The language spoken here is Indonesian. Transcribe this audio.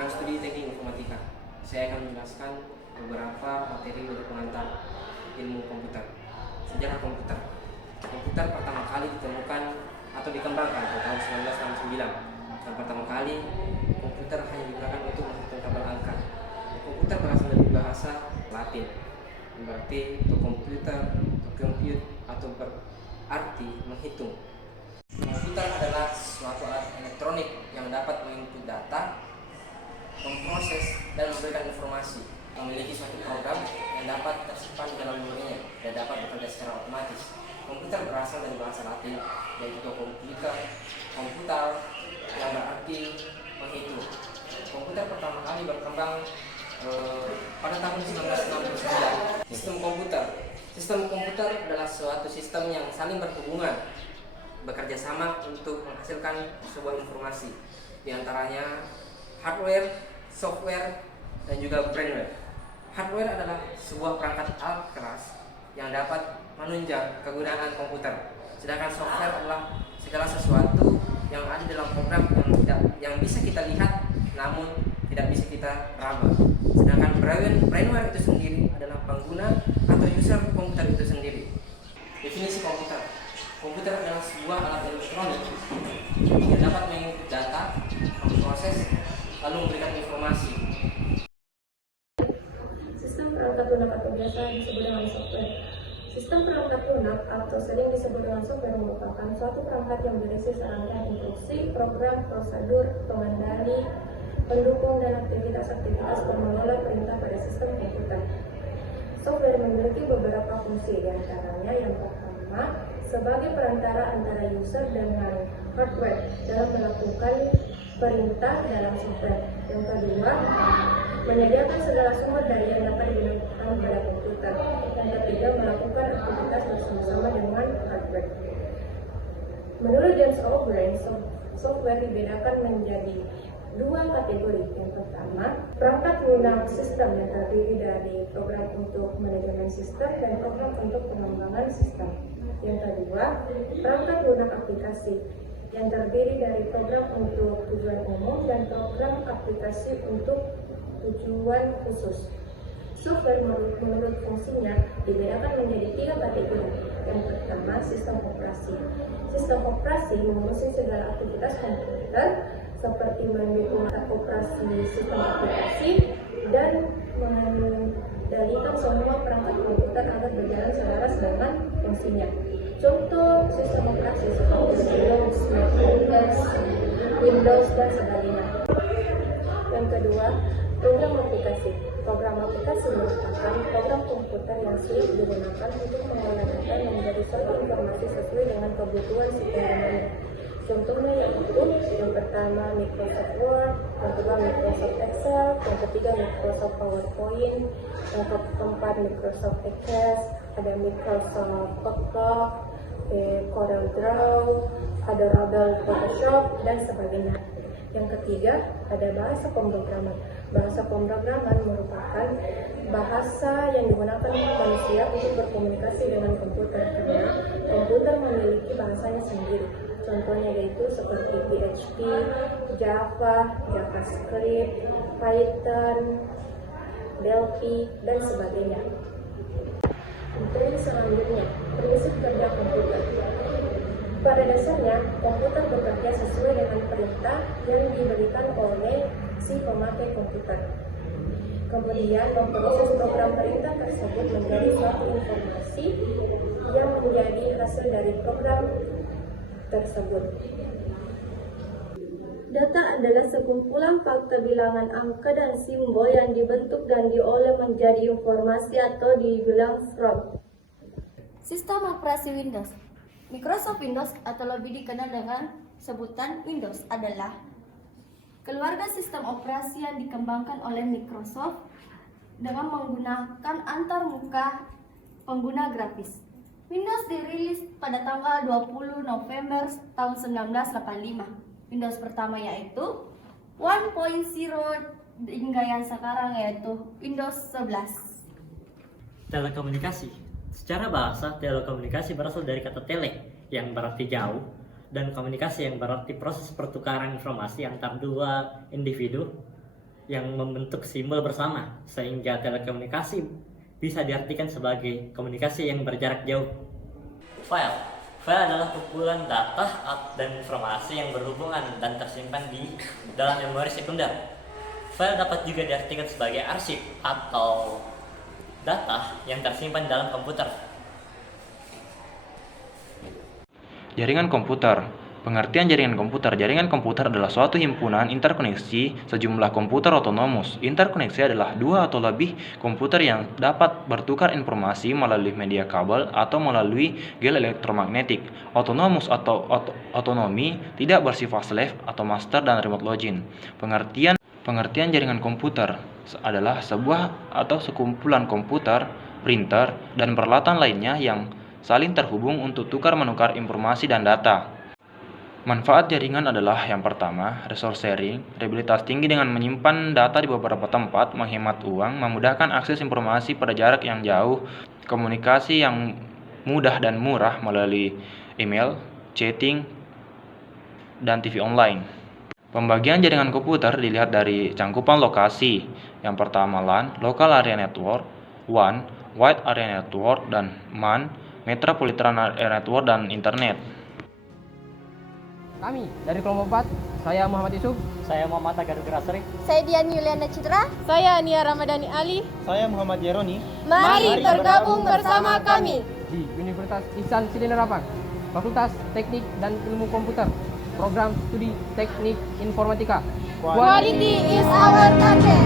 program studi teknik informatika. Saya akan menjelaskan beberapa materi untuk pengantar ilmu komputer. Sejarah komputer. Komputer pertama kali ditemukan atau dikembangkan pada tahun 1969. Dan pertama kali komputer hanya digunakan untuk menghitung tabel angka. Komputer berasal dari bahasa Latin, berarti to computer, to compute, atau berarti menghitung. Komputer adalah suatu alat elektronik yang dapat menginput data, memproses, dan memberikan informasi. Memiliki suatu program yang dapat tersimpan di dalam memorinya dan dapat bekerja secara otomatis. Komputer berasal dari bahasa Latin, yaitu komputer, yang berarti menghitung. Komputer pertama kali berkembang pada tahun 1969. Sistem komputer adalah suatu sistem yang saling berhubungan, bekerja sama untuk menghasilkan sebuah informasi, di antaranya hardware, software, dan juga firmware. Hardware adalah sebuah perangkat alat keras yang dapat menunjang kegunaan komputer, sedangkan software adalah segala sesuatu yang ada dalam program yang bisa kita lihat namun tidak bisa kita raba. Sedangkan firmware itu sendiri adalah pengguna atau user komputer itu sendiri. Definisi komputer. Komputer adalah sebuah alat elektronik yang dapat menginput data, memproses, lalu memberikan informasi. Sistem perangkat lunak atau biasa disebut dengan software. Sistem perangkat lunak atau sering disebut dengan software merupakan suatu perangkat yang berisi serangkaian instruksi, program, prosedur, pengendali, pendukung, dan aktivitas-aktivitas pengelola perintah pada sistem komputer. Software memiliki beberapa fungsi, di antaranya yang pertama, sebagai perantara antara user dengan hardware dalam melakukan perintah dalam software. Yang kedua, menyediakan segala sumber daya yang dapat digunakan pada komputer. Yang ketiga, melakukan aktivitas bersama-sama dengan hardware. Menurut James O'Brien, software dibedakan menjadi dua kategori. Yang pertama, perangkat lunak sistem yang terdiri dari program untuk manajemen sistem dan program untuk pengembangan sistem. Yang kedua, perangkat lunak aplikasi yang terdiri dari program untuk tujuan umum dan program aplikasi untuk tujuan khusus. Software menurut fungsinya dibedakan menjadi tiga kategori. Yang pertama, sistem operasi. Sistem operasi mengurusi segala aktivitas komputer seperti mendukung operasi sistem aplikasi dan mengendalikan semua perangkat komputer agar berjalan selaras dengan fungsinya. Contoh sistem operasi seperti Linux, Mac OS, Windows, dan sebagainya. Yang kedua, program aplikasi. Program aplikasi merupakan program komputer yang sulit digunakan untuk mengolah data yang menjadi suatu informasi sesuai dengan kebutuhan si penggunanya. Contohnya yaitu yang pertama Microsoft Word, yang kedua Microsoft Excel, yang ketiga Microsoft PowerPoint, yang keempat Microsoft Access, ada Microsoft Outlook, Corel Draw, ada Adobe Photoshop, dan sebagainya. Yang ketiga, ada bahasa pemrograman. Bahasa pemrograman merupakan bahasa yang digunakan manusia untuk berkomunikasi dengan komputer, karena komputer memiliki bahasanya sendiri. Contohnya yaitu seperti PHP, Java, JavaScript, Python, Delphi, dan sebagainya. Untuk yang selanjutnya, prinsip kerja komputer. Pada dasarnya, komputer bekerja sesuai dengan perintah yang diberikan oleh si pemakai komputer. Kemudian, memproses program perintah tersebut menjadi suatu informasi yang menjadi hasil dari program tersebut. Data adalah sekumpulan fakta bilangan angka dan simbol yang dibentuk dan diolah menjadi informasi atau dibilang from. Sistem operasi Windows. Microsoft Windows atau lebih dikenal dengan sebutan Windows adalah keluarga sistem operasi yang dikembangkan oleh Microsoft dengan menggunakan antarmuka pengguna grafis. Windows dirilis pada tanggal 20 November tahun 1985. Windows pertama yaitu 1.0 hingga yang sekarang yaitu Windows 11. Telekomunikasi. Secara bahasa, telekomunikasi berasal dari kata tele yang berarti jauh dan komunikasi yang berarti proses pertukaran informasi antar dua individu yang membentuk simbol bersama, sehingga telekomunikasi bisa diartikan sebagai komunikasi yang berjarak jauh. File adalah kumpulan data dan informasi yang berhubungan dan tersimpan di dalam memori sekunder. File dapat juga diartikan sebagai arsip atau data yang tersimpan dalam komputer. Jaringan komputer. Pengertian jaringan komputer. Jaringan komputer adalah suatu himpunan interkoneksi sejumlah komputer otonomus. Interkoneksi adalah dua atau lebih komputer yang dapat bertukar informasi melalui media kabel atau melalui gel elektromagnetik. Otonomus atau otonomi tidak bersifat slave atau master dan remote login. Pengertian jaringan komputer adalah sebuah atau sekumpulan komputer, printer, dan peralatan lainnya yang saling terhubung untuk tukar-menukar informasi dan data. Manfaat jaringan adalah yang pertama, resource sharing, reliabilitas tinggi dengan menyimpan data di beberapa tempat, menghemat uang, memudahkan akses informasi pada jarak yang jauh, komunikasi yang mudah dan murah melalui email, chatting, dan TV online. Pembagian jaringan komputer dilihat dari cangkupan lokasi. Yang pertama LAN, Local Area Network, WAN, Wide Area Network, dan MAN, Metropolitan Area Network, dan Internet. Kami dari kelompok 4, saya Muhammad Yusuf. Saya Muhammad Agadur Grasri. Saya Dian Yuliana Citra. Saya Nia Ramadhani Ali. Saya Muhammad Yeroni. Mari bergabung bersama kami Di Universitas Ihsan Silinarapang, Fakultas Teknik dan Ilmu Komputer, Program Studi Teknik Informatika. Quality is our target.